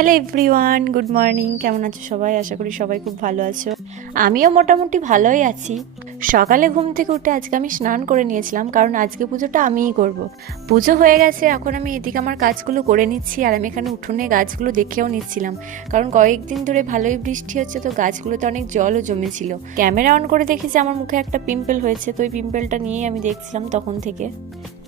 Hello everyone, good morning. কেমন আছো সবাই? আশা করি সবাই খুব ভালো আছো। আমিও মোটামুটি ভালোই আছি। সকালে ঘুম থেকে উঠে আজকে আমি স্নান করে নিয়েছিলাম, কারণ আজকে পুজোটা আমিই করব। পুজো হয়ে গেছে, এখন আমি এদিকে আমার কাজগুলো করে নিচ্ছি, আর আমি এখানে উঠোনে গাছগুলো দেখেও নিচ্ছিলাম, কারণ কয়েকদিন ধরে ভালোই বৃষ্টি হচ্ছে, তো গাছগুলোতে অনেক জলও জমেছিল। ক্যামেরা অন করে দেখেছি আমার মুখে একটা পিম্পল হয়েছে, তো ওই পিম্পলটা নিয়েই আমি দেখছিলাম তখন থেকে।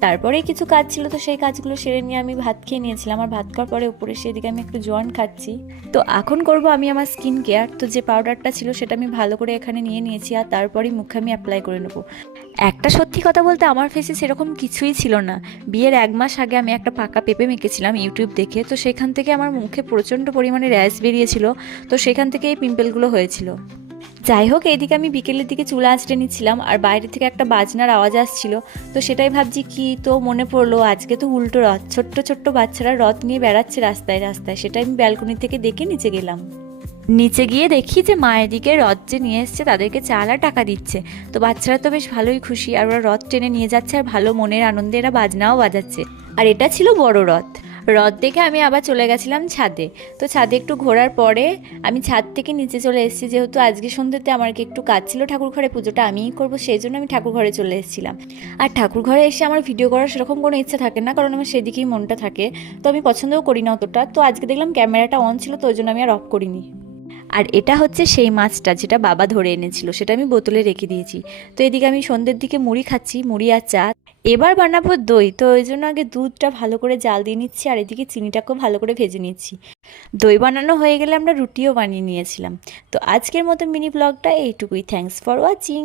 তারপরে কিছু কাজ ছিল, তো সেই কাজগুলো সেরে নিয়ে আমি ভাত খেয়ে নিয়েছিলাম। আর ভাত খাওয়ার পরে উপরে সেদিকে আমি একটু জোয়ান খাচ্ছি। তো এখন করব আমি আমার স্কিন কেয়ার। তো যে পাউডারটা ছিল সেটা আমি ভালো করে এখানে নিয়ে নিয়েছি, আর তারপরেই মুখে আমি অ্যাপ্লাই করে নেবো। একটা সত্যি কথা বলতে, আমার ফেসে সেরকম কিছুই ছিল না। বিয়ের 1 মাস আগে আমি একটা পাকা পেঁপে মেখেছিলাম ইউটিউব দেখে, তো সেখান থেকে আমার মুখে প্রচণ্ড পরিমাণে র্যাশ বেরিয়েছিল, তো সেখান থেকে এই পিম্পলগুলো হয়েছিল। যাই হোক, এইদিকে আমি বিকেলের দিকে চুল আঁচড়ে নিচ্ছিলাম, আর বাইরে থেকে একটা বাজনার আওয়াজ আসছিল। তো সেটাই ভাবছি কি, তো মনে পড়লো আজকে তো উল্টো রথ, ছোট্ট ছোট্ট বাচ্চারা রথ নিয়ে বেড়াচ্ছে রাস্তায় রাস্তায়। সেটাই আমি ব্যালকনি থেকে দেখে নিচে গেলাম। নিচে গিয়ে দেখি যে মায়ের দিকে রথ যে নিয়ে এসছে তাদেরকে চাল আর টাকা দিচ্ছে। তো বাচ্চারা তো বেশ ভালোই খুশি, আর ওরা রথ টেনে নিয়ে যাচ্ছে, আর ভালো মনের আনন্দে এরা বাজনাও বাজাচ্ছে। আর এটা ছিল বড় রথ। রথ দেখে আমি আবার চলে গেছিলাম ছাদে। তো ছাদে একটু ঘোরার পরে আমি ছাদ থেকে নিচে চলে এসেছি, যেহেতু আজকে সন্ধ্যেতে আমার একটু কাজ ছিল ঠাকুর ঘরে, পুজোটা আমিই করবো, সেই জন্য আমি ঠাকুর ঘরে চলে এসেছিলাম। আর ঠাকুর ঘরে এসে আমার ভিডিও করার সেরকম কোনো ইচ্ছা থাকে না, কারণ আমার সেদিকেই মনটা থাকে। তো আমি পছন্দও করি না অতটা। তো আজকে দেখলাম ক্যামেরাটা অন ছিল, তো ওই জন্য আমি আর অফ করিনি। আর এটা হচ্ছে সেই মাছটা যেটা বাবা ধরে এনেছিল, সেটা আমি বোতলে রেখে দিয়েছি। তো এদিকে আমি সন্ধ্যের দিকে মুড়ি খাচ্ছি, মুড়ি আর চা। এবার বানাবো দই, তো ওই জন্য আগে দুধটা ভালো করে জাল দিয়ে নিচ্ছি, আর এদিকে চিনিটাকেও ভালো করে ভেজে নিচ্ছি। দই বানানো হয়ে গেলে আমরা রুটিও বানিয়ে নিয়েছিলাম। তো আজকের মতো মিনি ব্লগটা এইটুকুই। Thanks for watching.